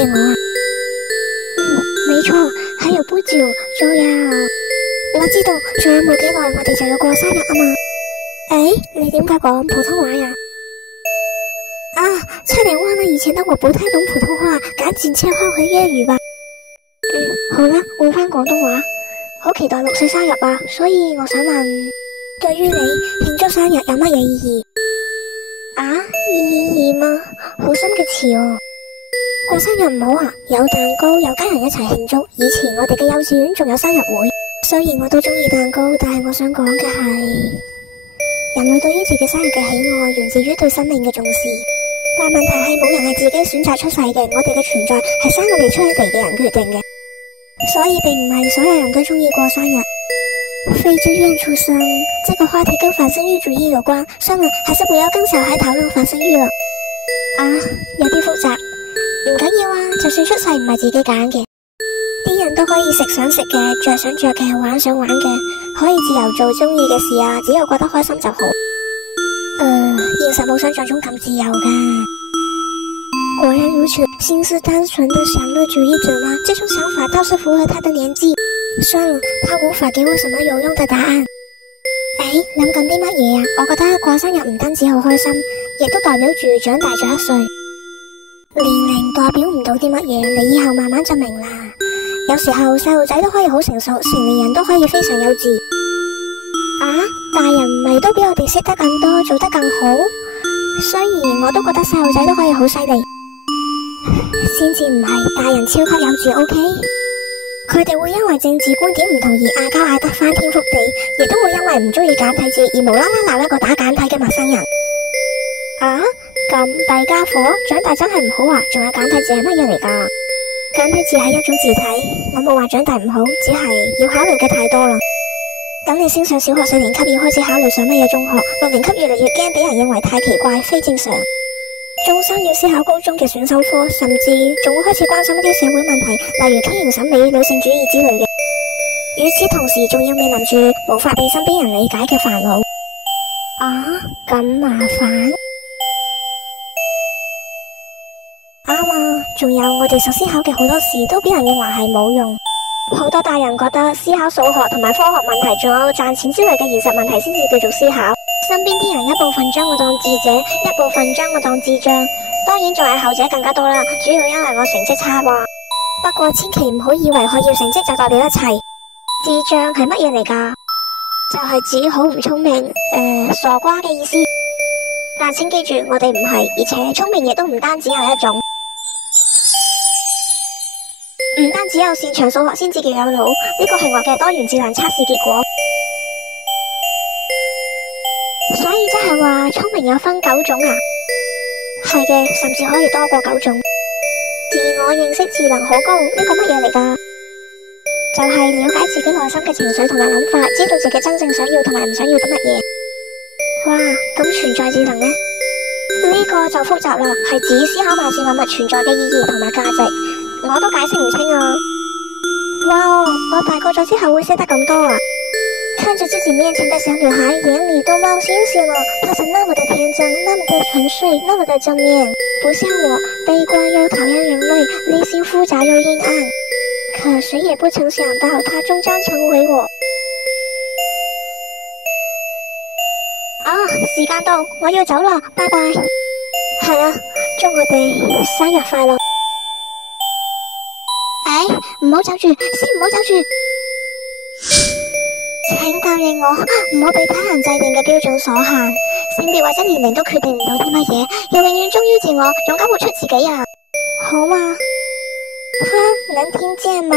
嘅我啊。沒錯，還有不久就要，我知道仲有冇幾耐我哋就要過生日啊嘛。你點解講普通話呀？差點忘了以前的我不太懂普通話，趕緊切換回粵語吧。好啦，換返廣東話。好期待6歲生日啊，所以我想問，對於你慶祝生日有乜嘢意義？意義嗎？好深嘅詞哦。過生日唔好啊，有蛋糕，有家人一齊慶祝。以前我哋嘅幼稚園仲有生日會，雖然我都中意蛋糕，但係我想講嘅係，人類對於自己生日嘅喜愛源自於對生命嘅重視。但問題係冇人係自己選擇出世嘅，我哋嘅存在係生我哋出嚟嘅人決定嘅，所以並唔係所有人都中意過生日。非自願出生，這個話題跟反生育主義有關，算了，還是不要跟小孩討論反生育了。有啲複雜，唔緊要啊，就算出世唔係自己揀嘅，啲人都可以食想食嘅，着想着嘅，玩想玩嘅，可以自由做中意嘅事啊，只要覺得開心就好。現實冇想象中咁自由噶。果然如此，心思單純的享樂主義者嗎？這種想法倒是符合他的年紀。算了，他無法給我什麼有用的答案。諗緊啲乜嘢啊？我覺得過生日唔單止好開心，亦都代表住長大咗1歲。年齡代表唔到啲乜嘢，你以後慢慢就明啦。有時候細路仔都可以好成熟，成年人都可以非常幼稚。大人唔係都比我哋識得更多，做得更好。雖然我都覺得細路仔都可以好犀利，先至唔係大人超級幼稚。OK， 佢哋會因為政治觀點唔同而嗌交嗌得翻天覆地，亦都會因為唔中意簡體字而無啦啦鬧一個打簡體嘅陌生人。咁弊家伙，長大真係唔好啊！仲有簡體字係乜嘢嚟㗎？簡體字係一種字體，我冇話長大唔好，只係要考慮嘅太多啦。等你升上小學4年級，要開始考慮上乜嘢中學，6年級越嚟越驚俾人認為太奇怪、非正常。中三要思考高中嘅選修科，甚至仲會開始關心一啲社會問題，例如畸形審美、女性主義之類嘅。與此同時，仲要面臨住無法被身邊人理解嘅煩惱。咁麻煩。啱啊，仲有我哋所思考嘅好多事都俾人認為係冇用。好多大人覺得思考數學同埋科學問題，仲有賺錢之類嘅現實問題先至叫做思考。身邊啲人一部分將我當智者，一部分將我當智障，當然仲係後者更加多啦。主要因為我成績差喎。不過千祈唔好以為學業成績就代表一切。智障係乜嘢嚟㗎？就係指好唔聰明，傻瓜嘅意思。但請記住，我哋唔係，而且聰明亦都唔單止係一種。唔單止有擅長數學先至叫有腦，呢個係我嘅多元智能測試結果。所以即係話聰明有分9種啊？係嘅，甚至可以多過9種。自我認識智能好高，呢個乜嘢嚟㗎？就係了解自己內心嘅情緒同埋諗法，知道自己真正想要同埋唔想要啲乜嘢。哇，咁存在智能呢？呢個就複雜啦，係指思考萬事萬物存在嘅意義同埋價值。我都解釋唔清啊！哇，我大個咗之後會識得咁多啊！看着自己面前的小女孩，眼裏都冒星星了。她是那麼的天真，那麼的純粹，那麼的正面，不像我，悲觀又討厭人類，內心複雜又陰暗。可誰也不曾想到，她終將成為我。時間到，我要走啦，拜拜。係啊，祝我哋生日快樂。唔好走住，先唔好走住。請答應我，唔好被他人制定嘅標準所限，性別或者年齡都決定唔到啲乜嘢，要永遠忠於自我，勇敢活出自己啊，好嗎？他能聽見嗎？